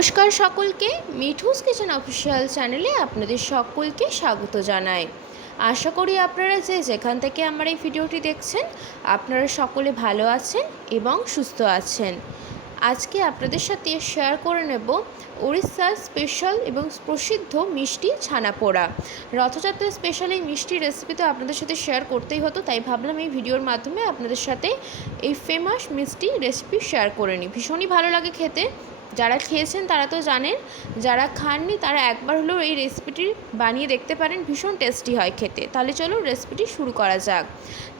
নমস্কার সকলকে, Mithu's kitchen official চ্যানেলে আপনাদের সকলকে স্বাগত জানাই। আশা করি আপনারা যে যেখান থেকে আমার এই ভিডিওটি দেখছেন আপনারা সকলে ভালো আছেন এবং সুস্থ আছেন। আজকে আপনাদের সাথে শেয়ার করে নেব উড়িষ্যার স্পেশাল এবং প্রসিদ্ধ মিষ্টি ছানাপোড়া। রথযাত্রার স্পেশাল এই মিষ্টির রেসিপি তো আপনাদের সাথে শেয়ার করতেই হতো, তাই ভাবলাম এই ভিডিওর মাধ্যমে আপনাদের সাথে এই ফেমাস মিষ্টি রেসিপি শেয়ার করে নিই। ভীষণই ভালো লাগে খেতে। যারা খেয়েছেন তারা তো জানেন, যারা খাননি তারা একবার হলেও এই রেসিপিটি বানিয়ে দেখতে পারেন, ভীষণ টেস্টি হয় খেতে। তাহলে চলো রেসিপিটি শুরু করা যাক।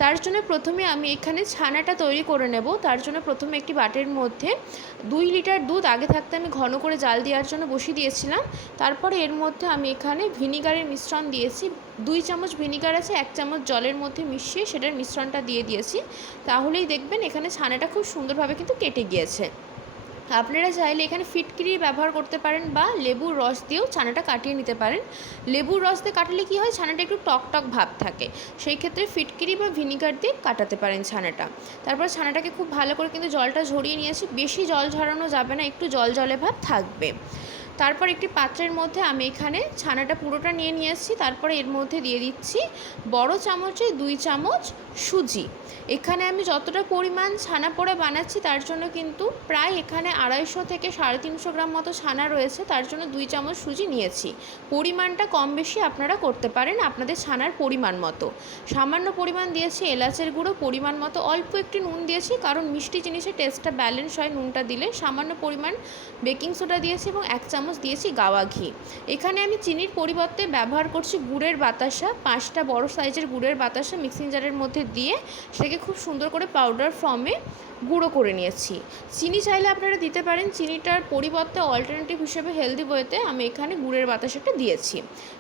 তার জন্য প্রথমে আমি এখানে ছানাটা তৈরি করে নেব। তার জন্য প্রথমে একটি বাটির মধ্যে 2 লিটার দুধ আগে থাকতে আমি ঘন করে জাল দেওয়ার জন্য বসিয়ে দিয়েছিলাম। তারপরে এর মধ্যে আমি এখানে ভিনিগারের মিশ্রণ দিয়েছি। 2 চামচ ভিনিগার আছে, 1 চামচ জলের মধ্যে মিশিয়ে সেটার মিশ্রণটা দিয়ে দিয়েছি। তাহলেই দেখবেন এখানে ছানাটা খুব সুন্দরভাবে কিন্তু কেটে গিয়েছে। আপনারা চাইলে এখানে ফিটকিরি ব্যবহার করতে পারেন বা লেবুর রস দিয়েও ছানাটা কাটিয়ে নিতে পারেন। লেবুর রস দিয়ে কাটলে কী হয়, ছানাটা একটু টক টক ভাব থাকে, সেই ক্ষেত্রে ফিটকিরি বা ভিনিগার দিয়ে কাটাতে পারেন ছানাটা। তারপর ছানাটাকে খুব ভালো করে কিন্তু জলটা ঝরিয়ে নিয়েছি। বেশি জল ঝরানো যাবে না, একটু জল জলে ভাব থাকবে। তারপর একটি পাত্রের মধ্যে আমি এখানে ছানাটা পুরোটা নিয়ে নিয়েছি। তারপরে এর মধ্যে দিয়ে দিচ্ছি বড় চামচে 2 চামচ সুজি। এখানে আমি যতটা পরিমাণ ছানা পোড়া বানাচ্ছি তার জন্য কিন্তু প্রায় এখানে 250 থেকে 350 গ্রাম মতো ছানা রয়েছে, তার জন্য 2 চামচ সুজি নিয়েছি। পরিমাণটা কম বেশি আপনারা করতে পারেন আপনাদের ছানার পরিমাণ মতো। সামান্য পরিমাণ দিয়েছি এলাচের গুঁড়ো, পরিমাণ মতো অল্প একটু নুন দিয়েছি, কারণ মিষ্টি জিনিসের টেস্টটা ব্যালেন্স হয় নুনটা দিলে। সামান্য পরিমাণ বেকিং সোডা দিয়েছি এবং 1 চামচ দিয়েছি গাওয়া ঘি। এখানে আমি চিনির পরিবর্তে ব্যবহার করছি গুড়ের বাতাসা। 5টা বড় সাইজের গুড়ের বাতাসা মিক্সিং জারের মধ্যে দিয়ে সেটাকে খুব সুন্দর করে পাউডার ফর্মে গুঁড়ো করে নিয়েছি। চিনি চাইলে আপনারা দিতে পারেন, চিনিটার পরিবর্তে অল্টারনেটিভ হিসেবে হেলদি ওয়েতে আমি এখানে গুড়ের বাতাসাটা দিয়েছি।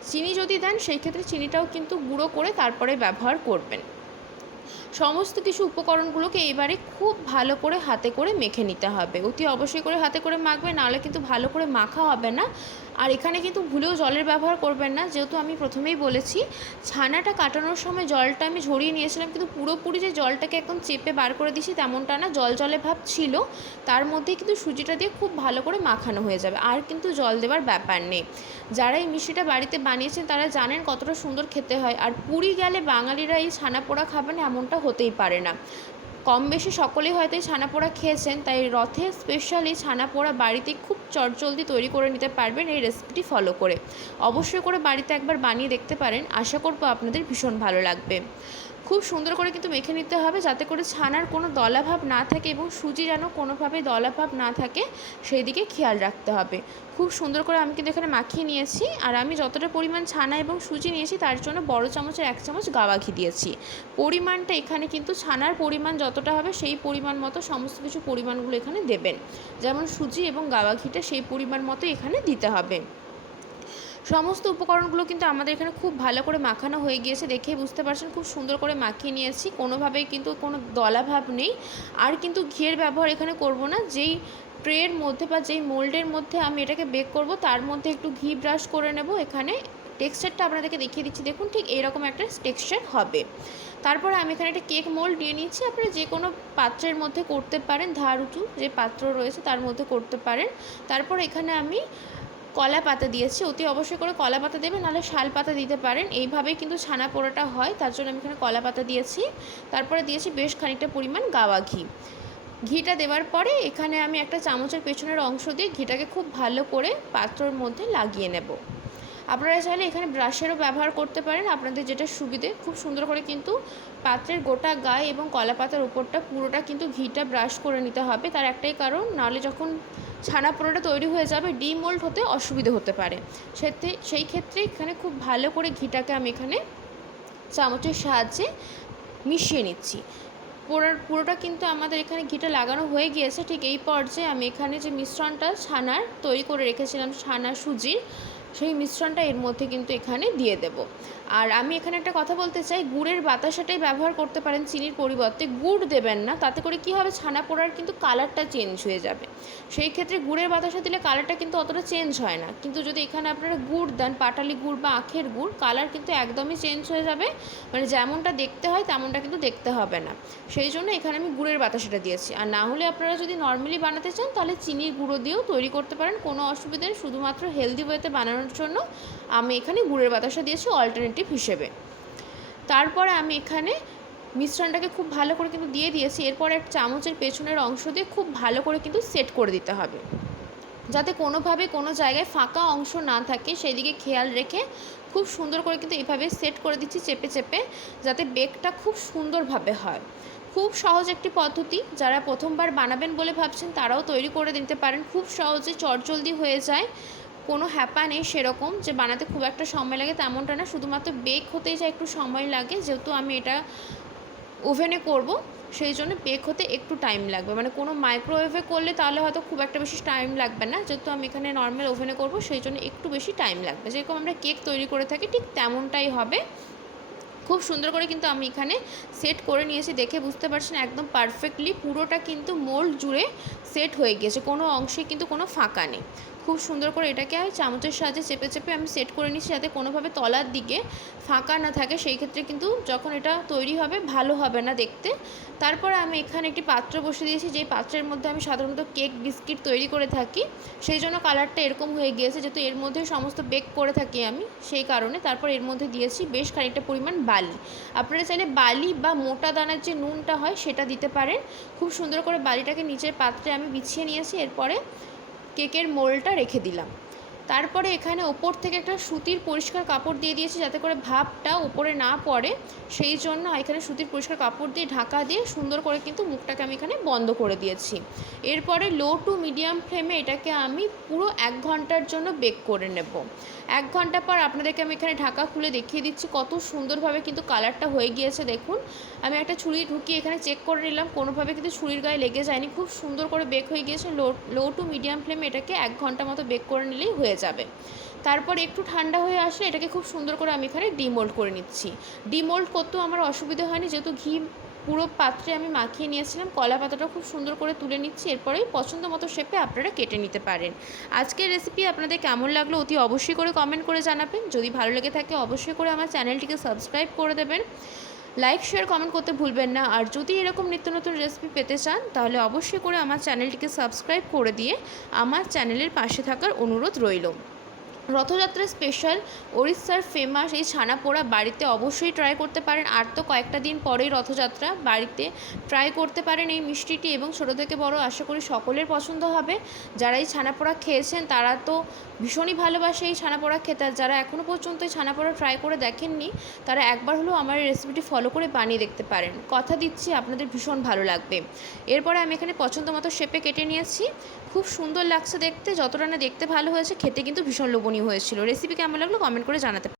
চিনি যদি দেন সেই ক্ষেত্রে চিনিটাও কিন্তু গুঁড়ো করে তারপরে ব্যবহার করবেন। সমস্ত কিছু উপকরণগুলোকে এবারে খুব ভালো করে হাতে করে মেখে নিতে হবে। অতি অবশ্যই করে হাতে করে মাখবে, নাহলে কিন্তু ভালো করে মাখা হবে না। আর এখানে কিন্তু ভুলেও জলের ব্যবহার করবেন না, যেহেতু আমি প্রথমেই বলেছি ছানাটা কাটানোর সময় জলটা আমি ঝরিয়ে নিয়েছিলাম, কিন্তু পুরোপুরি যে জলটাকে একদম চেপে বার করে দিয়েছি তেমনটা না, জল জলে ভাব ছিল। তার মধ্যেই কিন্তু সুজিটা দিয়ে খুব ভালো করে মাখানো হয়ে যাবে, আর কিন্তু জল দেওয়ার ব্যাপার নেই। যারা এই মিষ্টিটা বাড়িতে বানিয়েছেন তারা জানেন কতটা সুন্দর খেতে হয়। আর পুরী গেলে বাঙালিরা এই ছানা পোড়া খাবেন এমনটা হতেই পারে না। কম বেশি সকলেই হয়তো এই ছানা পোড়া খেয়েছেন, তাই রথে স্পেশাল এই ছানা পোড়া বাড়িতে খুব চটজলদি তৈরি করে নিতে পারবেন এই রেসিপিটি ফলো করে। অবশ্যই করে বাড়িতে একবার বানিয়ে দেখতে পারেন, আশা করব আপনাদের ভীষণ ভালো লাগবে। খুব সুন্দর করে কিন্তু মেখে নিতে হবে যাতে করে ছানার কোনো দলাভাব না থাকে এবং সুজি যেন কোনোভাবে দলাভাব না থাকে সেই দিকে খেয়াল রাখতে হবে। খুব সুন্দর করে আমি কিন্তু এখানে মাখিয়ে নিয়েছি। আর আমি যতটা পরিমাণ ছানা এবং সুজি নিয়েছি তার জন্য বড় চামচের 1 চামচ গাওয়া ঘি দিয়েছি। পরিমাণটা এখানে কিন্তু ছানার পরিমাণ যতটা হবে সেই পরিমাণ মতো সমস্ত কিছু পরিমাণগুলো এখানে দেবেন, যেমন সুজি এবং গাওয়া ঘিটা সেই পরিমাণ মতো এখানে দিতে হবে। সমস্ত উপকরণগুলো কিন্তু আমাদের এখানে খুব ভালো করে মাখানো হয়ে গিয়েছে, দেখেই বুঝতে পারছেন খুব সুন্দর করে মাখিয়ে নিয়েছি, কোনোভাবেই কিন্তু কোনো দলাভাব নেই। আর কিন্তু ঘিয়ের ব্যবহার এখানে করব না। যেই ট্রের মধ্যে বা যেই মোল্ডের মধ্যে আমি এটাকে বেক করব তার মধ্যে একটু ঘি ব্রাশ করে নেব। এখানে টেক্সচারটা আপনাদেরকে দেখিয়ে দিচ্ছি, দেখুন ঠিক এইরকম একটা টেক্সচার হবে। তারপরে আমি এখানে একটা কেক মোল্ড নিয়ে নিচ্ছি। আপনারা যে কোনো পাত্রের মধ্যে করতে পারেন, ধার উঁচু যে পাত্র রয়েছে তার মধ্যে করতে পারেন। তারপর এখানে আমি কলা পাতা দিয়েছি, অতি অবশ্যই করে কলা পাতা দেবেন, নাহলে শাল পাতা দিতে পারেন। এইভাবেই কিন্তু ছানা পোড়াটা হয়, তার জন্য আমি এখানে কলা পাতা দিয়েছি। তারপরে দিয়েছি বেশ খানিকটা পরিমাণ গাওয়া ঘি। ঘিটা দেওয়ার পরে এখানে আমি একটা চামচের পেছনের অংশ দিয়ে ঘিটাকে খুব ভালো করে পাত্রর মধ্যে লাগিয়ে নেব। আপনারা চাইলে এখানে ব্রাশেরও ব্যবহার করতে পারেন, আপনাদের যেটা সুবিধে। খুব সুন্দর করে কিন্তু পাত্রের গোটা গায়ে এবং কলা পাতার উপরটা পুরোটা কিন্তু ঘিটা ব্রাশ করে নিতে হবে। তার একটাই কারণ, নাহলে যখন ছানা পোড়াটা তৈরি হয়ে যাবে ডিমোল্ড হতে অসুবিধে হতে পারে। সেই ক্ষেত্রে এখানে খুব ভালো করে ঘিটাকে আমি এখানে চামচের সাহায্যে মিশিয়ে নিচ্ছি। পুরোটা কিন্তু আমাদের এখানে ঘিটা লাগানো হয়ে গিয়েছে। ঠিক এই পর্যায়ে আমি এখানে যে মিশ্রণটা ছানার তৈরি করে রেখেছিলাম, ছানা সুজির, সেই মিশ্রণটা এর মধ্যে কিন্তু এখানে দিয়ে দেব। আর আমি এখানে একটা কথা বলতে চাই, গুড়ের বাতাসাটাই ব্যবহার করতে পারেন চিনির পরিবর্তে, গুড় দেবেন না, তাতে করে কী হবে ছানা পোড়ার কিন্তু কালারটা চেঞ্জ হয়ে যাবে। সেই ক্ষেত্রে গুড়ের বাতাসা দিলে কালারটা কিন্তু অতটা চেঞ্জ হয় না, কিন্তু যদি এখানে আপনারা গুড় দেন, পাটালি গুড় বা আখের গুড়, কালার কিন্তু একদমই চেঞ্জ হয়ে যাবে, মানে যেমনটা দেখতে হয় তেমনটা কিন্তু দেখতে হবে না। সেই জন্য এখানে আমি গুড়ের বাতাসাটা দিয়েছি। আর না হলে আপনারা যদি নর্মালি বানাতে চান তাহলে চিনির গুঁড়ো দিয়েও তৈরি করতে পারেন, কোনো অসুবিধা নেই। শুধুমাত্র হেলদি ওয়েতে বানানোর জন্য আমি এখানে গুড়ের বাতাসা দিয়েছি অল্টারনেটিভ হিসেবে। তারপরে আমি এখানে মিশ্রণটাকে খুব ভালো করে কিন্তু দিয়ে দিয়েছি। এরপর এক চামচের পেছনের অংশ দিয়ে খুব ভালো করে কিন্তু সেট করে দিতে হবে, যাতে কোনোভাবে কোনো জায়গায় ফাঁকা অংশ না থাকে, সেই দিকে খেয়াল রেখে খুব সুন্দর করে কিন্তু এইভাবে সেট করে দিচ্ছি চেপে চেপে, যাতে বেকটা খুব সুন্দরভাবে হয়। খুব সহজ একটি পদ্ধতি, যারা প্রথমবার বানাবেন বলে ভাবছেন তারাও তৈরি করে দিতে পারেন, খুব সহজে চটজলদি হয়ে যায়, কোনো হ্যাপা নেই সেরকম যে বানাতে খুব একটা সময় লাগে তেমনটা না, শুধুমাত্র বেক হতেই যা একটু সময় লাগে, যেহেতু আমি এটা ওভেনে করব সেই জন্য বেক হতে একটু টাইম লাগবে, মানে কোনো মাইক্রোওয়েভে করলে তাহলে হয়তো খুব একটা বেশি টাইম লাগবে না, যেহেতু আমি এখানে নর্মাল ওভেনে করব সেই জন্য একটু বেশি টাইম লাগবে, যেরকম আমরা কেক তৈরি করে থাকি ঠিক তেমনটাই হবে। খুব সুন্দর করে কিন্তু আমি এখানে সেট করে নিয়েছি, দেখে বুঝতে পারছেন একদম পারফেক্টলি পুরোটা কিন্তু মোল্ড জুড়ে সেট হয়ে গিয়েছে, কোনো অংশে কিন্তু কোনো ফাঁকা নেই। খুব সুন্দর করে এটাকে আমি চামচের সাহায্যে চেপে চেপে আমি সেট করে নিচ্ছি, যাতে কোনোভাবে তলার দিকে ফাঁকা না থাকে, সেই ক্ষেত্রে কিন্তু যখন এটা তৈরি হবে ভালো হবে না দেখতে। তারপর আমি এখানে একটি পাত্র বসিয়ে দিয়েছি, যেই পাত্রের মধ্যে আমি সাধারণত কেক বিস্কিট তৈরি করে থাকি, সেই জন্য কালারটা এরকম হয়ে গিয়েছে, যেহেতু এর মধ্যে সমস্ত বেক করে থাকি আমি সেই কারণে। তারপর এর মধ্যে দিয়েছি বেশ খানিকটা পরিমাণ বালি, আপনারা চাইলে বালি বা মোটা দানার যে নুনটা হয় সেটা দিতে পারেন। খুব সুন্দর করে বালিটাকে নিচের পাত্রে আমি বিছিয়ে নিয়েছি, এরপরে কেকের মোল্ডটা রেখে দিলাম। তারপরে এখানে ওপর থেকে একটা সুতির পরিষ্কার কাপড় দিয়ে দিয়েছি, যাতে করে ভাপটা উপরে না পড়ে, সেই জন্য এখানে সুতির পরিষ্কার কাপড় দিয়ে ঢাকা দিয়ে সুন্দর করে কিন্তু মুখটাকে আমি এখানে বন্ধ করে দিয়েছি। এরপরে লো টু মিডিয়াম ফ্লেমে এটাকে আমি পুরো 1 ঘন্টার জন্য বেক করে নেব। 1 ঘন্টা পর আপনাদেরকে আমি এখানে ঢাকা খুলে দেখিয়ে দিচ্ছি কত সুন্দরভাবে কিন্তু কালারটা হয়ে গিয়েছে। দেখুন আমি একটা ছুরি ঢুকিয়ে এখানে চেক করে নিলাম, কোনোভাবে কিন্তু ছুরির গায়ে লেগে যায়নি, খুব সুন্দর করে বেক হয়ে গিয়েছে। লো টু মিডিয়াম ফ্লেমে এটাকে 1 ঘন্টা মতো বেক করে নিলেই হয়ে যাবে। তারপর একটু ঠান্ডা হয়ে আসলে এটাকে খুব সুন্দর করে আমি এখানে ডিমোল্ড করে নিচ্ছি। ডিমোল্ড করতেও আমার অসুবিধা হয়নি, যেহেতু ঘি পুরো পাত্রে আমি মাখিয়ে নিয়েছিলাম। কলা পাতাটা খুব সুন্দর করে তুলে নিচ্ছি, এরপরেই পছন্দ মতো শেপে আপনারা কেটে নিতে পারেন। আজকের রেসিপি আপনাদের কেমন লাগলো অতি অবশ্যই করে কমেন্ট করে জানাবেন। যদি ভালো লেগে থাকে অবশ্যই করে আমার চ্যানেলটিকে সাবস্ক্রাইব করে দেবেন, লাইক শেয়ার কমেন্ট করতে ভুলবেন না। আর যদি এরকম নিত্য নতুন রেসিপি পেতে চান তাহলে অবশ্যই করে আমার চ্যানেলটিকে সাবস্ক্রাইব করে দিয়ে আমার চ্যানেলের পাশে থাকার অনুরোধ রইল। রথযাত্রা স্পেশাল ওড়িশার ফেমাস এই ছানা পোড়া বাড়িতে অবশ্যই ট্রাই করতে পারেন। আর তো কয়েকটা দিন পরেই রথযাত্রা, বাড়িতে ট্রাই করতে পারেন এই মিষ্টিটি, এবং ছোটো থেকে বড় আশা করি সকলের পছন্দ হবে। যারা এই ছানা পোড়া খেয়েছেন তারা তো ভীষণই ভালোবাসে এই ছানা পোড়া খেতে, আর যারা এখনও পর্যন্ত এই ছানা পোড়া ট্রাই করে দেখেননি তারা একবার হলেও আমার এই রেসিপিটি ফলো করে বানিয়ে দেখতে পারেন, কথা দিচ্ছি আপনাদের ভীষণ ভালো লাগবে। এরপরে আমি এখানে পছন্দ মতো শেপে কেটে নিয়েছি, খুব সুন্দর লাগছে দেখতে, যতটা না দেখতে ভালো হয়েছে খেতে কিন্তু ভীষণ লোভনীয় হয়েছিল। রেসিপি কেমন লাগলো কমেন্ট করে জানাতে পারেন।